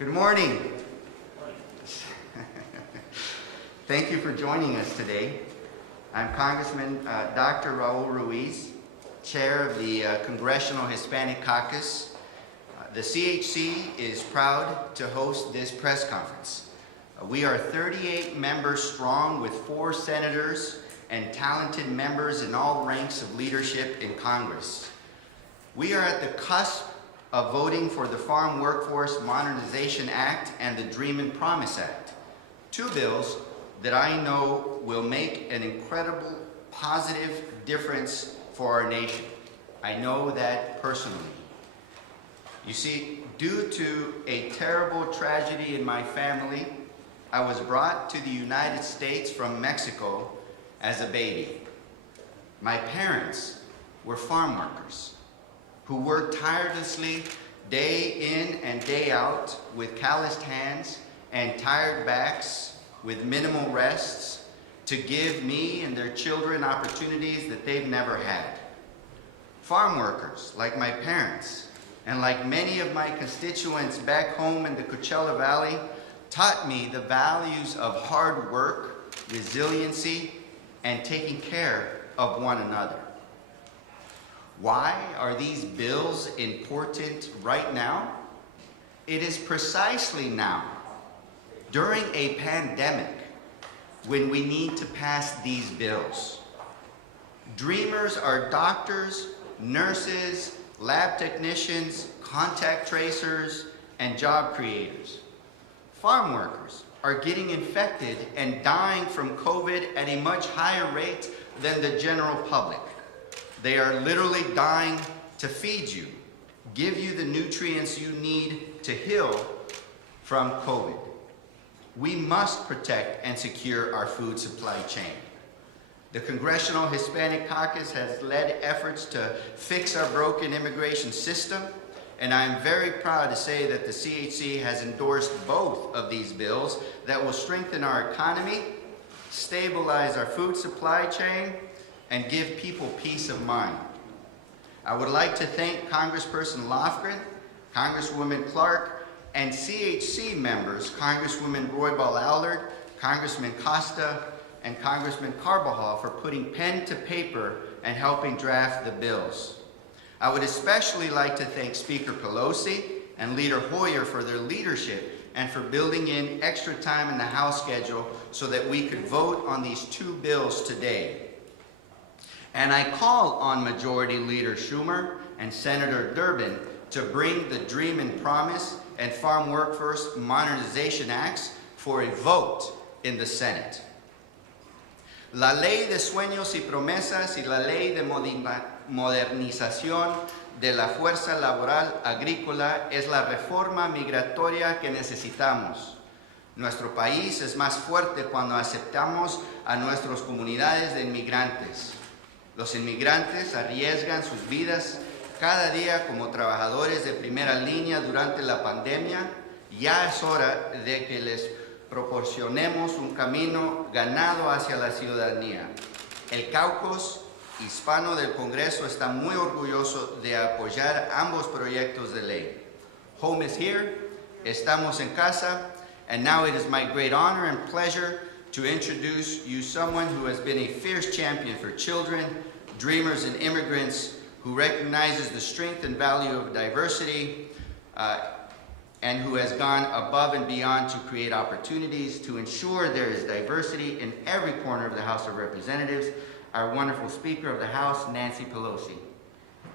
Good morning. Thank you for joining us today. I'm Congressman Dr. Raul Ruiz, Chair of the Congressional Hispanic Caucus. The CHC is proud to host this press conference. We are 38 members strong with 4 senators and talented members in all ranks of leadership in Congress. We are at the cusp of voting for the Farm Workforce Modernization Act and the Dream and Promise Act, 2 bills that I know will make an incredible positive difference for our nation. I know that personally. You see, due to a terrible tragedy in my family, I was brought to the United States from Mexico as a baby. My parents were farm workers who worked tirelessly day in and day out with calloused hands and tired backs with minimal rests to give me and their children opportunities that they've never had. Farm workers, like my parents, and like many of my constituents back home in the Coachella Valley, taught me the values of hard work, resiliency, and taking care of one another. Why are these bills important right now? It is precisely now, during a pandemic, when we need to pass these bills. Dreamers are doctors, nurses, lab technicians, contact tracers, and job creators. Farm workers are getting infected and dying from COVID at a much higher rate than the general public. They are literally dying to feed you, give you the nutrients you need to heal from COVID. We must protect and secure our food supply chain. The Congressional Hispanic Caucus has led efforts to fix our broken immigration system, and I am very proud to say that the CHC has endorsed both of these bills that will strengthen our economy, stabilize our food supply chain, and give people peace of mind. I would like to thank Congressperson Lofgren, Congresswoman Clark, and CHC members, Congresswoman Roybal Allard, Congressman Costa, and Congressman Carbajal for putting pen to paper and helping draft the bills. I would especially like to thank Speaker Pelosi and Leader Hoyer for their leadership and for building in extra time in the House schedule so that we could vote on these 2 bills today. And I call on Majority Leader Schumer and Senator Durbin to bring the Dream and Promise and Farm Workforce Modernization Acts for a vote in the Senate. La Ley de Sueños y Promesas y la Ley de Modernización de la Fuerza Laboral Agrícola es la reforma migratoria que necesitamos. Nuestro país es más fuerte cuando aceptamos a nuestras comunidades de inmigrantes. Los inmigrantes arriesgan sus vidas cada día como trabajadores de primera línea durante la pandemia. Ya es hora de que les proporcionemos un camino ganado hacia la ciudadanía. El caucus hispano del Congreso está muy orgulloso de apoyar ambos proyectos de ley. Home is here, estamos en casa, and now it is my great honor and pleasure to introduce you someone who has been a fierce champion for children, dreamers, and immigrants, who recognizes the strength and value of diversity, and who has gone above and beyond to create opportunities to ensure there is diversity in every corner of the House of Representatives, our wonderful Speaker of the House, Nancy Pelosi.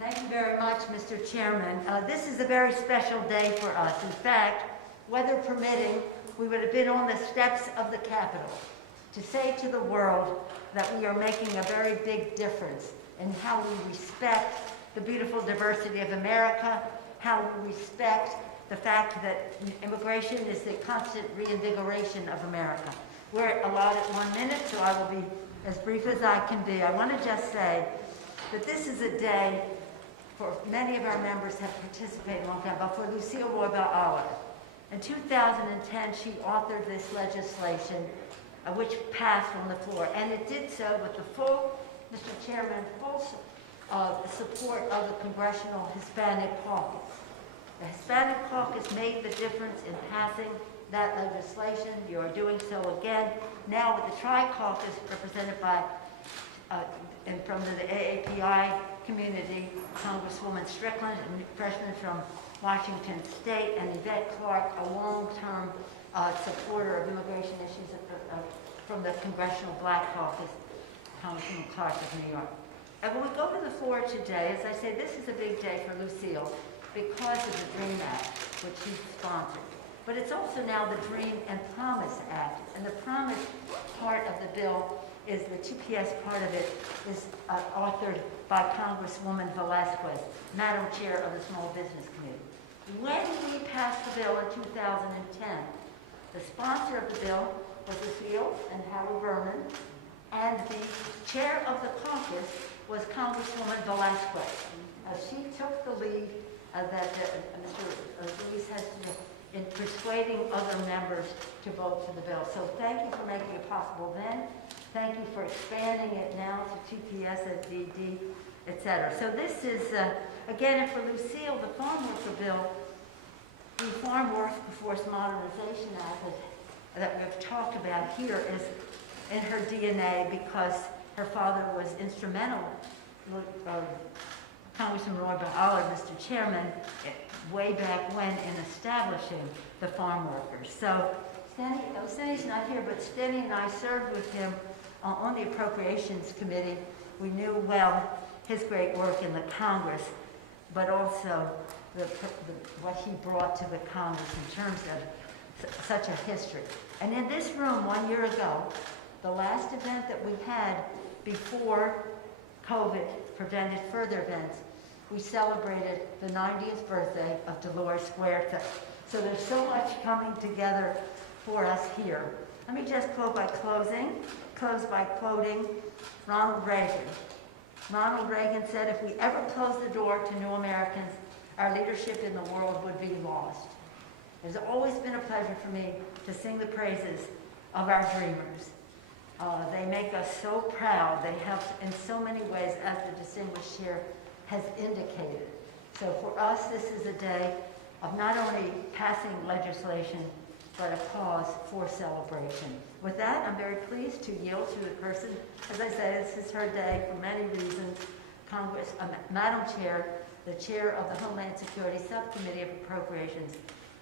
Thank you very much, Mr. Chairman. This is a very special day for us. In fact, weather permitting, we would have been on the steps of the Capitol to say to the world that we are making a very big difference in how we respect the beautiful diversity of America, how we respect the fact that immigration is the constant reinvigoration of America. We're allotted 1 minute, so I will be as brief as I can be. I want to just say that this is a day for many of our members have participated a long time, but for Lucille Roybal Allard. In 2010, she authored this legislation, which passed on the floor, and it did so with the full, Mr. Chairman, full support of the Congressional Hispanic Caucus. The Hispanic Caucus made the difference in passing that legislation. You are doing so again now with the Tri-Caucus represented by, and from the AAPI community, Congresswoman Strickland, a freshman from Washington State, and Yvette Clark, a long-term supporter of immigration issues from the Congressional Black Caucus, Congresswoman Clark of New York. And when we go to the floor today, as I say, this is a big day for Lucille because of the DREAM Act, which he sponsored. But it's also now the DREAM and Promise Act. And the Promise part of the bill is the TPS part of it is authored by Congresswoman Velasquez, Madam Chair of the Small Business Committee. When we passed the bill in 2010, the sponsor of the bill was Lucille and Howard Berman, and the chair of the caucus was Congresswoman Velasquez. She took the lead that Mr. Ruiz has in persuading other members to vote for the bill. So thank you for making it possible then. Thank you for expanding it now to TPS, SDD, etc. So this is, again, and for Lucille, the Farm Worker Bill, the Farm Workforce Modernization Act that we've talked about here is in her DNA because her father was instrumental, Congressman Roy Ballard, Mr. Chairman, way back when in establishing the farm workers. So Stenny's not here, but Stenny and I served with him on the Appropriations Committee. We knew well his great work in the Congress, but also what he brought to the Congress in terms of such a history. And in this room 1 year ago, the last event that we had before COVID prevented further events, we celebrated the 90th birthday of Dolores Huerta. So there's so much coming together for us here. Let me just close by quoting Ronald Reagan. Ronald Reagan said, if we ever close the door to new Americans, our leadership in the world would be lost. It's always been a pleasure for me to sing the praises of our dreamers. They make us so proud. They help in so many ways, as the distinguished chair has indicated. So for us, this is a day of not only passing legislation, but a cause for celebration. With that, I'm very pleased to yield to the person. As I say, this is her day for many reasons. Madam Chair, the chair of the Homeland Security Subcommittee of Appropriations,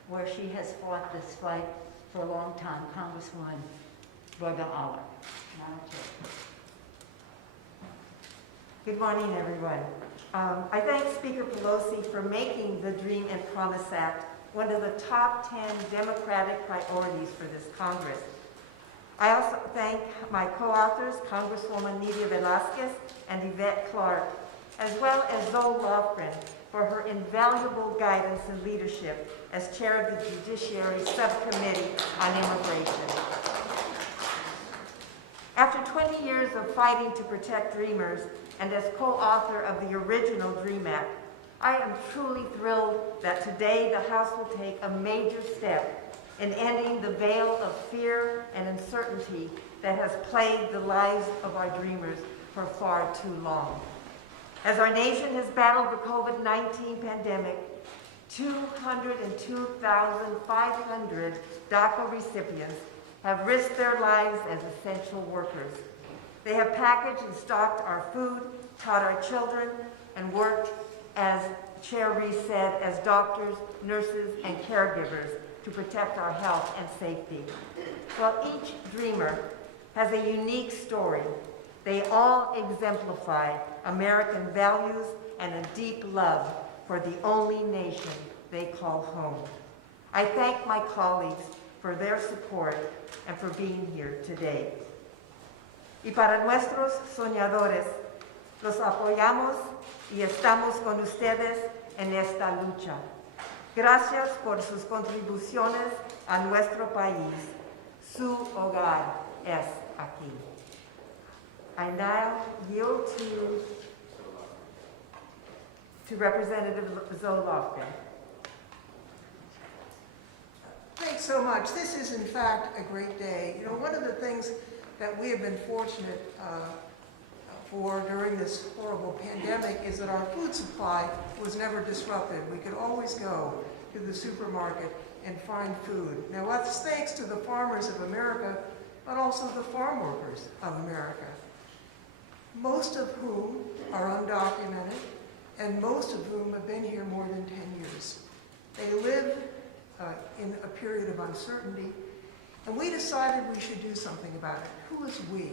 where she has fought this fight for a long time, Congresswoman Roy Ballard. Madam Chair. Good morning, everyone. I thank Speaker Pelosi for making the DREAM and Promise Act one of the top 10 Democratic priorities for this Congress. I also thank my co-authors, Congresswoman Nydia Velasquez and Yvette Clark, as well as Zoe Lofgren, for her invaluable guidance and leadership as chair of the Judiciary Subcommittee on Immigration. After 20 years of fighting to protect Dreamers, and as co-author of the original DREAM Act, I am truly thrilled that today the House will take a major step in ending the veil of fear and uncertainty that has plagued the lives of our Dreamers for far too long. As our nation has battled the COVID-19 pandemic, 202,500 DACA recipients have risked their lives as essential workers. They have packaged and stocked our food, taught our children, and worked, as Chair Reese said, as doctors, nurses, and caregivers to protect our health and safety. While each dreamer has a unique story, they all exemplify American values and a deep love for the only nation they call home. I thank my colleagues for their support and for being here today. Y para nuestros soñadores, los apoyamos y estamos con ustedes en esta lucha. Gracias por sus contribuciones a nuestro país. Su hogar es aquí. I now yield to Representative Zoe Lofgren. Thanks so much. This is, in fact, a great day. You know, one of the things that we have been fortunate for during this horrible pandemic is that our food supply was never disrupted. We could always go to the supermarket and find food. Now that's thanks to the farmers of America, but also the farm workers of America, most of whom are undocumented, and most of whom have been here more than 10 years. They live in a period of uncertainty, and we decided we should do something about it. Who is we?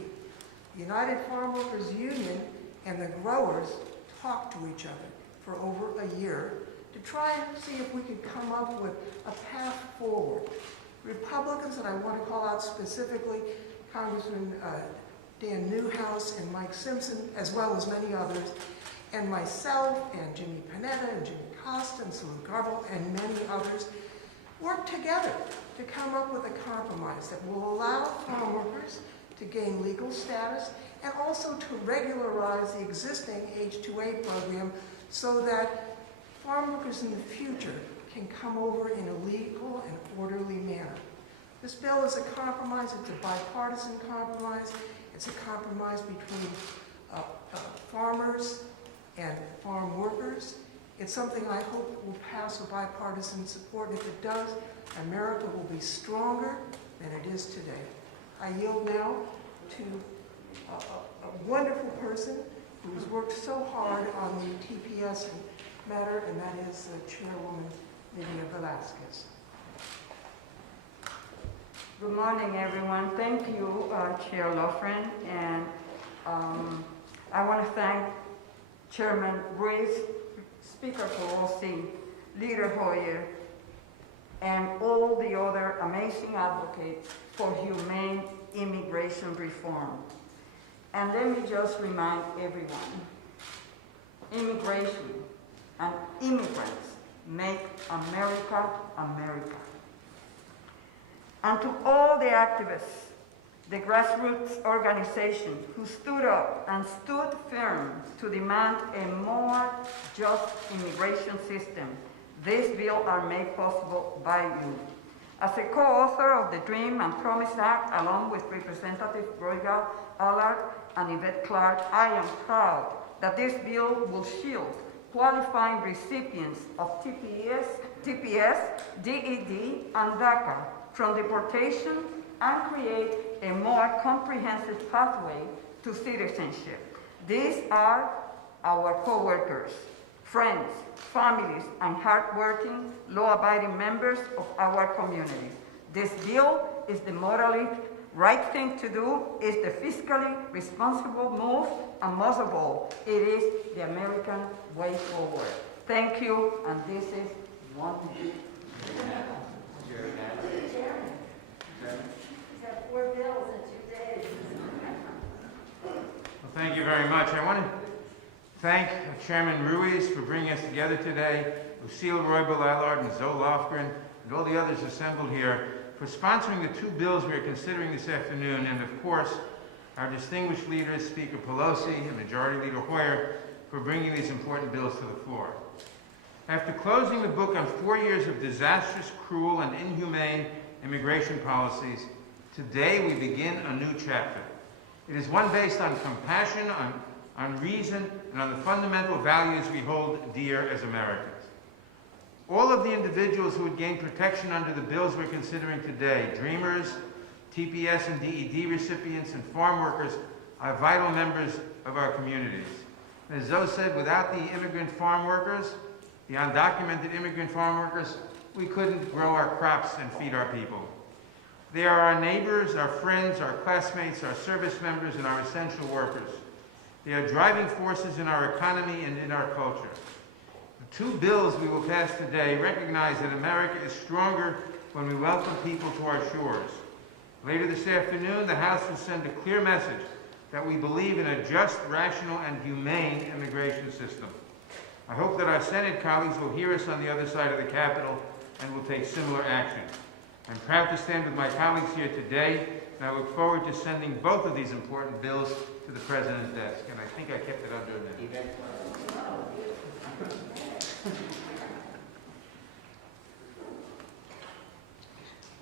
The United Farm Workers Union and the growers talked to each other for over a year to try and see if we could come up with a path forward. Republicans, and I want to call out specifically Congressman Dan Newhouse and Mike Simpson, as well as many others, and myself and Jimmy Panetta and Jimmy Costa and Salute Garble and many others, worked together to come up with a compromise that will allow farm workers to gain legal status and also to regularize the existing H-2A program so that farm workers in the future can come over in a legal and orderly manner. This bill is a compromise. It's a bipartisan compromise. It's a compromise between farmers and farm workers. It's something I hope will pass with bipartisan support. And if it does, America will be stronger than it is today. I yield now to a wonderful person who has worked so hard on the TPS matter, and that is Chairwoman Lydia Velasquez. Good morning, everyone. Thank you, Chair Lofgren, and I want to thank Chairman Ruiz, Speaker Pelosi, Leader Hoyer, and all the other amazing advocates for humane immigration reform. And let me just remind everyone, immigration and immigrants make America, America. And to all the activists, the grassroots organizations who stood up and stood firm to demand a more just immigration system, this bill are made possible by you. As a co-author of the Dream and Promise Act, along with Representative Royal Allard and Yvette Clark, I am proud that this bill will shield qualifying recipients of TPS, DED, and DACA from deportation and create a more comprehensive pathway to citizenship. These are our co-workers, friends, families, and hardworking, law-abiding members of our communities. This bill is the morally right thing to do, is the fiscally responsible move, and most of all, it is the American way forward. Thank you, and this is one thing. Four bills in 2 days. Well, thank you very much. I want to thank Chairman Ruiz for bringing us together today, Lucille Roybal-Allard and Zoe Lofgren, and all the others assembled here for sponsoring the 2 bills we are considering this afternoon, and of course, our distinguished leaders, Speaker Pelosi and Majority Leader Hoyer, for bringing these important bills to the floor. After closing the book on 4 years of disastrous, cruel, and inhumane immigration policies, today we begin a new chapter. It is one based on compassion, on reason, and on the fundamental values we hold dear as Americans. All of the individuals who would gain protection under the bills we're considering today, Dreamers, TPS and DED recipients, and farm workers, are vital members of our communities. As Zoe said, without the immigrant farm workers, the undocumented immigrant farm workers, we couldn't grow our crops and feed our people. They are our neighbors, our friends, our classmates, our service members, and our essential workers. They are driving forces in our economy and in our culture. The 2 bills we will pass today recognize that America is stronger when we welcome people to our shores. Later this afternoon, the House will send a clear message that we believe in a just, rational, and humane immigration system. I hope that our Senate colleagues will hear us on the other side of the Capitol and will take similar action. I'm proud to stand with my colleagues here today, and I look forward to sending both of these important bills to the President's desk. And I think I kept it under a minute.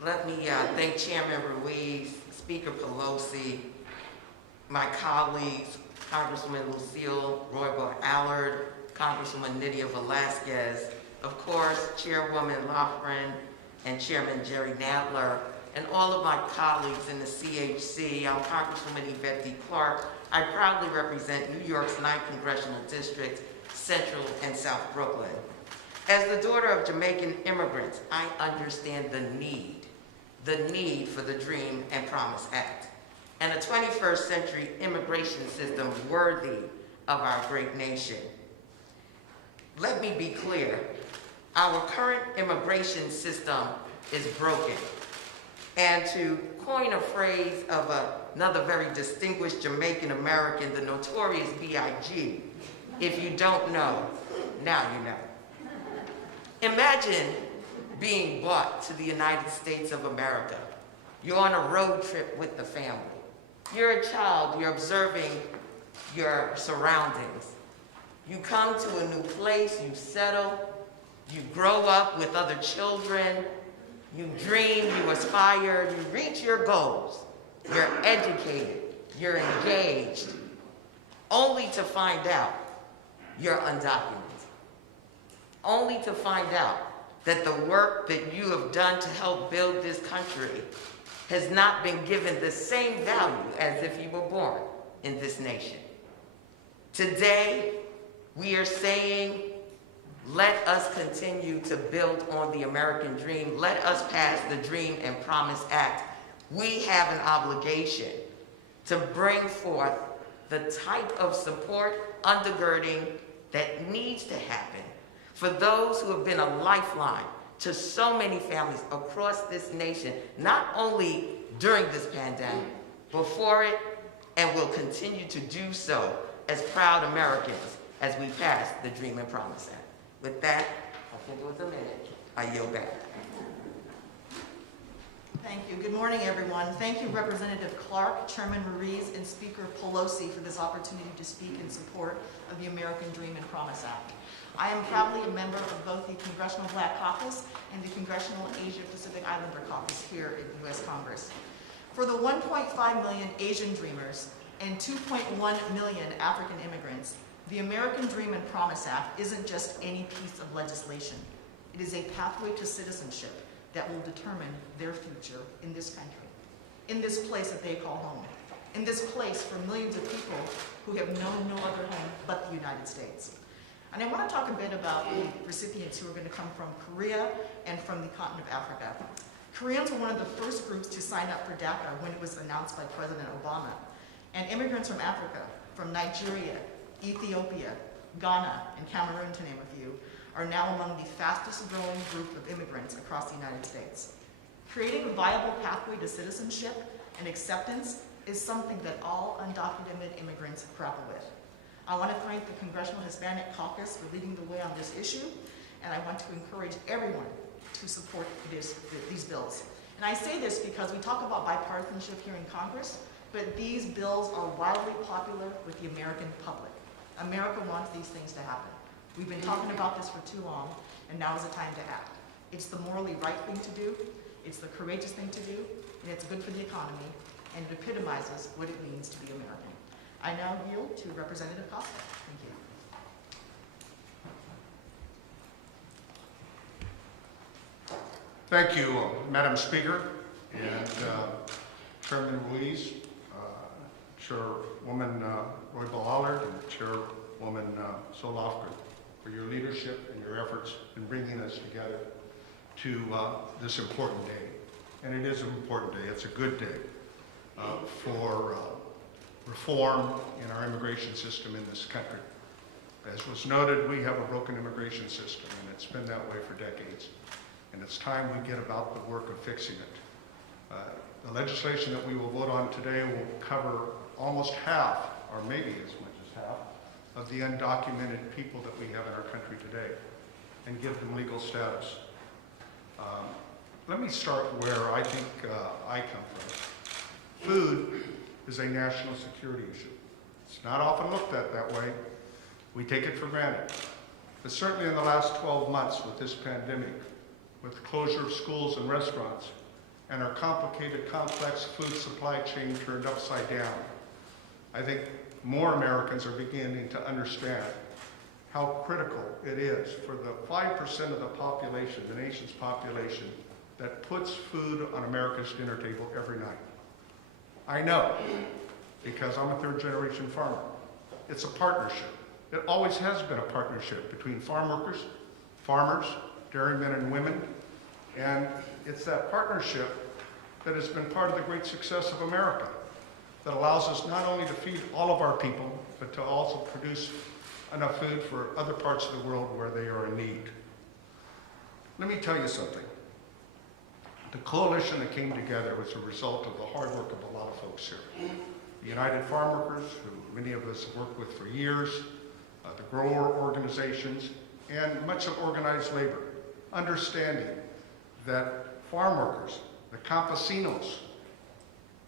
Let me thank Chairman Ruiz, Speaker Pelosi, my colleagues Congresswoman Lucille Roybal Allard, Congresswoman Nydia Velasquez, of course, Chairwoman Lofgren and Chairman Jerry Nadler, and all of my colleagues in the CHC. I'm Congresswoman Yvette D. Clarke. I proudly represent New York's 9th Congressional District, Central and South Brooklyn. As the daughter of Jamaican immigrants, I understand the need for the Dream and Promise Act, and a 21st century immigration system worthy of our great nation. Let me be clear, our current immigration system is broken. And to coin a phrase of another very distinguished Jamaican American, the notorious B.I.G., if you don't know, now you know. Imagine being brought to the United States of America. You're on a road trip with the family. You're a child, you're observing your surroundings. You come to a new place, you settle, you grow up with other children, you dream, you aspire, you reach your goals. You're educated, you're engaged, only to find out you're undocumented. Only to find out that the work that you have done to help build this country has not been given the same value as if you were born in this nation. Today, we are saying, let us continue to build on the American dream. Let us pass the Dream and Promise Act. We have an obligation to bring forth the type of support, undergirding that needs to happen for those who have been a lifeline to so many families across this nation, not only during this pandemic, before it, and will continue to do so as proud Americans as we pass the Dream and Promise Act. With that, I think it was a minute, I yield back. Thank you. Good morning, everyone. Thank you, Representative Clarke, Chairman Ruiz, and Speaker Pelosi for this opportunity to speak in support of the American Dream and Promise Act. I am proudly a member of both the Congressional Black Caucus and the Congressional Asia Pacific Islander Caucus here in the U.S. Congress. For the 1.5 million Asian Dreamers and 2.1 million African immigrants, the American Dream and Promise Act isn't just any piece of legislation. It is a pathway to citizenship that will determine their future in this country, in this place that they call home, in this place for millions of people who have known no other home but the United States. And I want to talk a bit about the recipients who are going to come from Korea and from the continent of Africa. Koreans were one of the first groups to sign up for DACA when it was announced by President Obama. And immigrants from Africa, from Nigeria, Ethiopia, Ghana, and Cameroon, to name a few, are now among the fastest growing group of immigrants across the United States. Creating a viable pathway to citizenship and acceptance is something that all undocumented immigrants grapple with. I want to thank the Congressional Hispanic Caucus for leading the way on this issue, and I want to encourage everyone to support these bills. And I say this because we talk about bipartisanship here in Congress, but these bills are wildly popular with the American public. America wants these things to happen. We've been talking about this for too long, and now is the time to act. It's the morally right thing to do, it's the courageous thing to do, and it's good for the economy, and it epitomizes what it means to be American. I now yield to Representative Costa. Thank you. Thank you, Madam Speaker, and Chairman Ruiz, Chairwoman Roybal Allard, and Chairwoman Lofgren, for your leadership and your efforts in bringing us together to this important day. And it is an important day. It's a good day for reform in our immigration system in this country. As was noted, we have a broken immigration system, and it's been that way for decades. And it's time we get about the work of fixing it. The legislation that we will vote on today will cover almost half, or maybe as much as half, of the undocumented people that we have in our country today, and give them legal status. Let me start where I think I come from. Food is a national security issue. It's not often looked at that way. We take it for granted. But certainly in the last 12 months with this pandemic, with the closure of schools and restaurants, and our complicated, complex food supply chain turned upside down, I think more Americans are beginning to understand how critical it is for the 5% of the population, the nation's population, that puts food on America's dinner table every night. I know, because I'm a third-generation farmer. It's a partnership. It always has been a partnership between farm workers, farmers, dairymen and women, and it's that partnership that has been part of the great success of America, that allows us not only to feed all of our people, but to also produce enough food for other parts of the world where they are in need. Let me tell you something. The coalition that came together was a result of the hard work of a lot of folks here. The United Farm Workers, who many of us have worked with for years, the grower organizations, and much of organized labor, understanding that farm workers, the campesinos,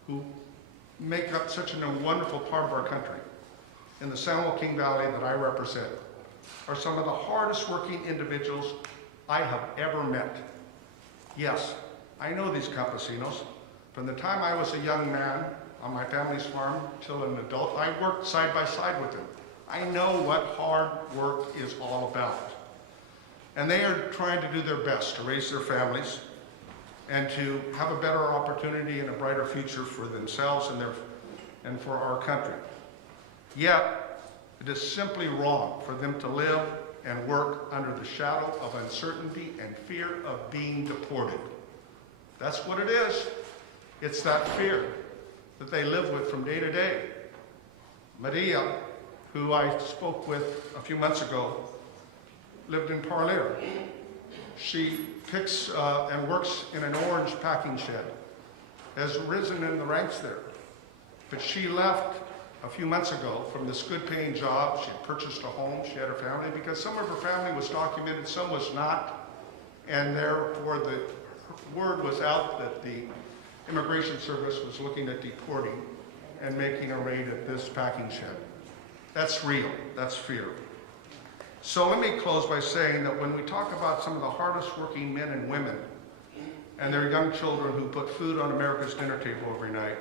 who make up such a wonderful part of our country, in the San Joaquin Valley that I represent, are some of the hardest working individuals I have ever met. Yes, I know these campesinos. From the time I was a young man on my family's farm till an adult, I worked side by side with them. I know what hard work is all about. And they are trying to do their best to raise their families and to have a better opportunity and a brighter future for themselves and for our country. Yet, it is simply wrong for them to live and work under the shadow of uncertainty and fear of being deported. That's what it is. It's that fear that they live with from day to day. Maria, who I spoke with a few months ago, lived in Parlier. She picks and works in an orange packing shed, has risen in the ranks there. But she left a few months ago from this good paying job. She had purchased a home, she had her family, because some of her family was documented, some was not. And therefore the word was out that the Immigration Service was looking at deporting and making a raid at this packing shed. That's real, that's fear. So let me close by saying that when we talk about some of the hardest working men and women and their young children who put food on America's dinner table every night,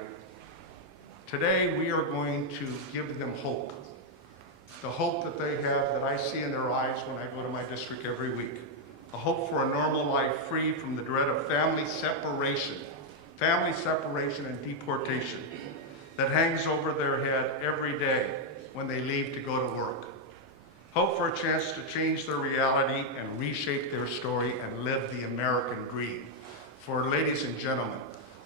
today we are going to give them hope. The hope that they have, that I see in their eyes when I go to my district every week. A hope for a normal life free from the dread of family separation and deportation that hangs over their head every day when they leave to go to work. Hope for a chance to change their reality and reshape their story and live the American dream. For ladies and gentlemen,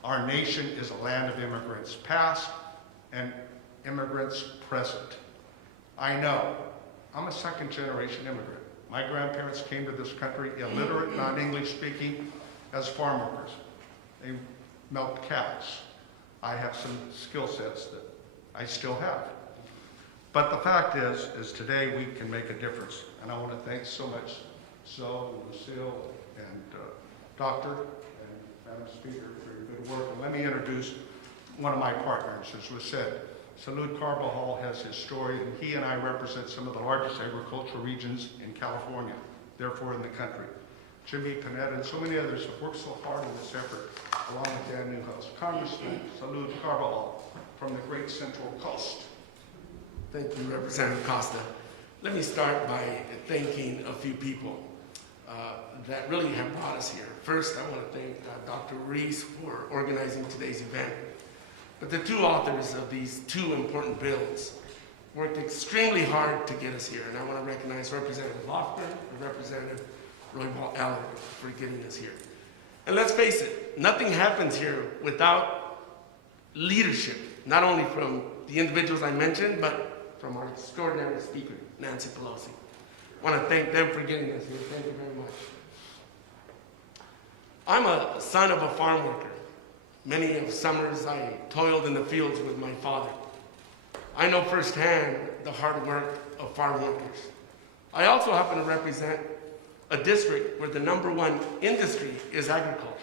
our nation is a land of immigrants past and immigrants present. I know, I'm a second-generation immigrant. My grandparents came to this country illiterate, non-English speaking, as farm workers. They milked cows. I have some skill sets that I still have. But the fact is today we can make a difference. And I want to thank so much Zoe, Lucille, and Doctor, and Madam Speaker for your good work. And let me introduce one of my partners. As was said, Salud Carbajal has his story, and he and I represent some of the largest agricultural regions in California, therefore in the country. Jimmy Panetta and so many others have worked so hard in this effort, along with Dan Newhouse. Congressman Salud Carbajal from the great Central Coast. Thank you, Representative Costa. Let me start by thanking a few people that really have brought us here. First, I want to thank Dr. Reese for organizing today's event. But the two authors of these two important bills worked extremely hard to get us here, and I want to recognize Representative Lofgren and Representative Roybal Allard for getting us here. And let's face it, nothing happens here without leadership, not only from the individuals I mentioned, but from our extraordinary speaker, Nancy Pelosi. I want to thank them for getting us here. Thank you very much. I'm a son of a farm worker. Many of summers I toiled in the fields with my father. I know firsthand the hard work of farm workers. I also happen to represent a district where the #1 industry is agriculture.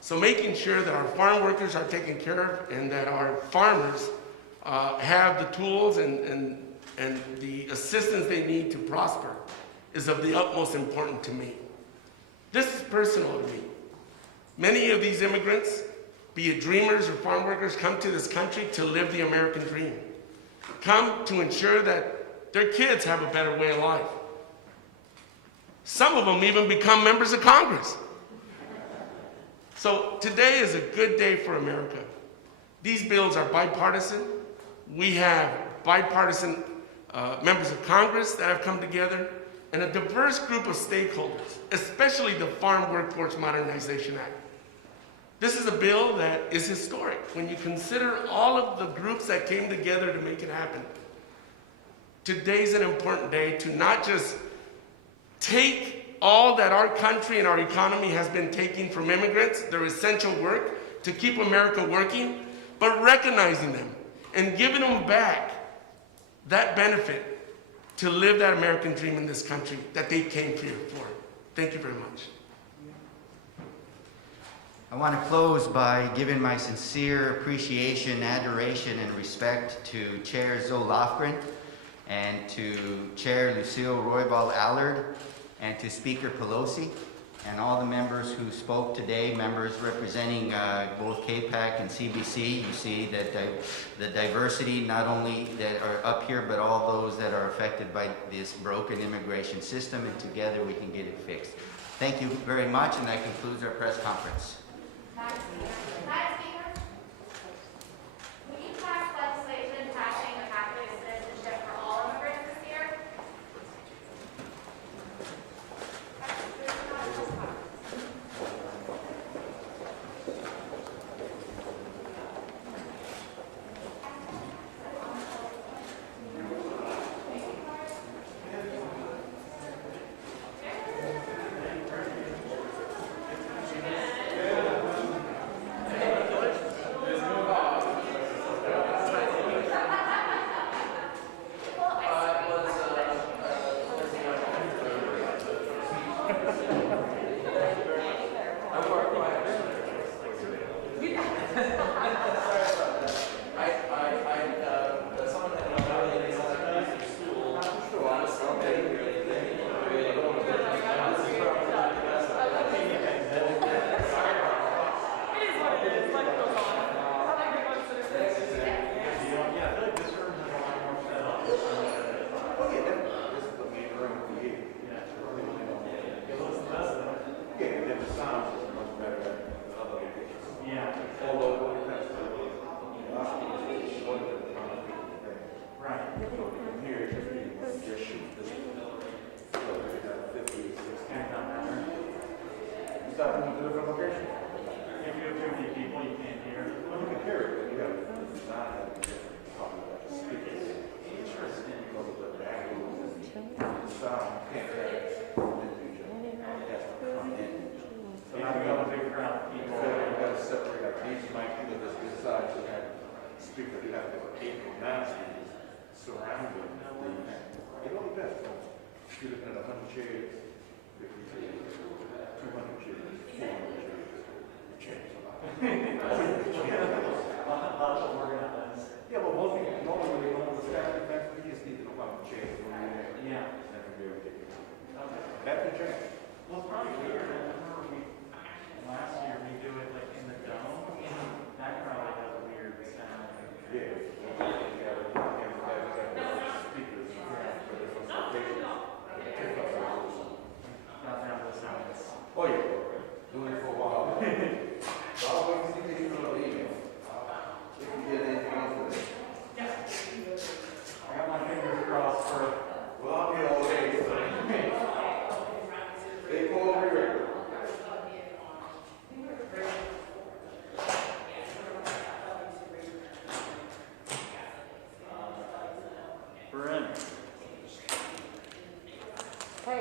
So making sure that our farm workers are taken care of and that our farmers have the tools and the assistance they need to prosper is of the utmost importance to me. This is personal to me. Many of these immigrants, be it dreamers or farm workers, come to this country to live the American dream. come to ensure that their kids have a better way of life. Some of them even become members of Congress. So today is a good day for America. These bills are bipartisan. We have bipartisan members of Congress that have come together, and a diverse group of stakeholders, especially the Farm Workforce Modernization Act. This is a bill that is historic when you consider all of the groups that came together to make it happen. Today's an important day to not just take all that our country and our economy has been taking from immigrants, their essential work to keep America working, but recognizing them and giving them back that benefit to live that American dream in this country that they came here for. Thank you very much. I want to close by giving my sincere appreciation, adoration, and respect to Chair Zoe Lofgren, and to Chair Lucille Roybal Allard, and to Speaker Pelosi, and all the members who spoke today, members representing both KPAC and CBC. You see that the diversity, not only that are up here, but all those that are affected by this broken immigration system, and together we can get it fixed. Thank you very much, and that concludes our press conference. Madam Speaker, will you pass legislation passing a pathway to citizenship for all immigrants this year?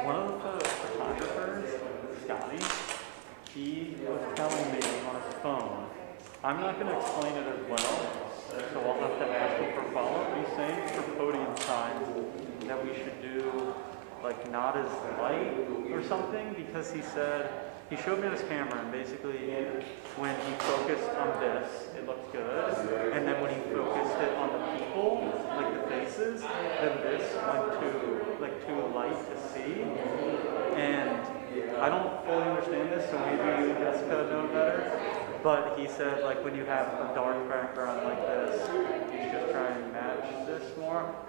One of the photographers, Scotty, he was telling me on his phone, I'm not going to explain it as well, so I'll have to ask him for follow-up. He's saying for podium signs that we should do like not as light or something, because he said, he showed me on his camera, and basically when he focused on this, it looked good, and then when he focused it on the people, like the faces, then this went too light to see, and I don't fully understand this, so maybe you, Jessica, know better, but he said like when you have a dark background like this, you should just try and match this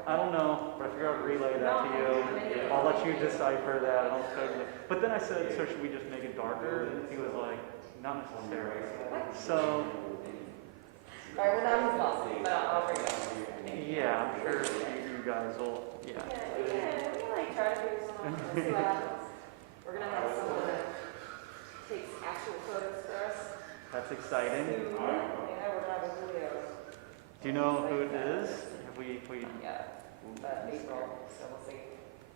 I don't know, but I figured I'd relay that to you. I'll let you decipher that. But then I said, so should we just make it darker? And he was like, not necessarily. So. All right, well, now he's lost me, but I'll bring it up. Yeah, I'm sure you guys will, yeah. We can like try to figure something out. Let's see what happens. We're gonna have someone that takes actual photos for us. That's exciting. Yeah, we're gonna have a video. Do you know who it is? Have we Yeah, April, so we'll see.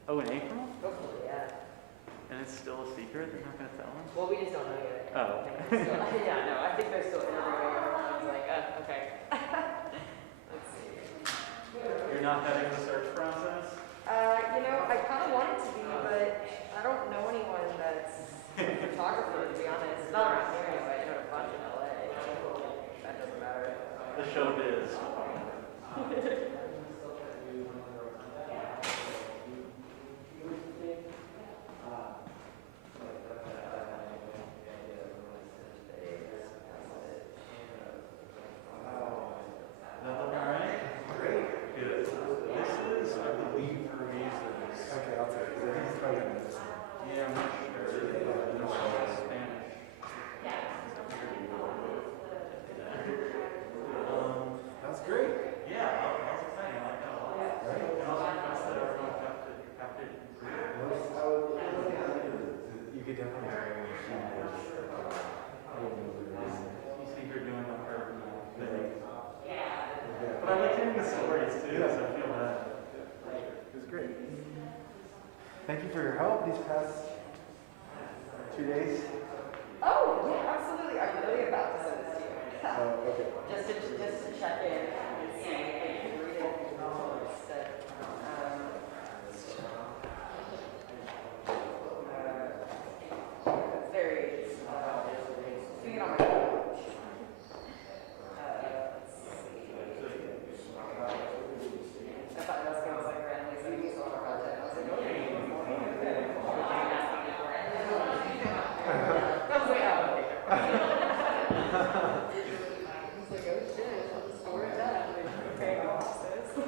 Oh, in April? Hopefully, yeah. And it's still a secret? They're not going to tell us? Well, we just don't know yet. Oh. Yeah, no, I think they're still interviewing. Everyone's like, okay. Let's see. You're not having the search process? You know, I kind of want it to be, but I don't know anyone that's a photographer, to be honest. Not around here anyway. I know a bunch in LA. That doesn't matter. The showbiz. Thank you for your help these past 2 days.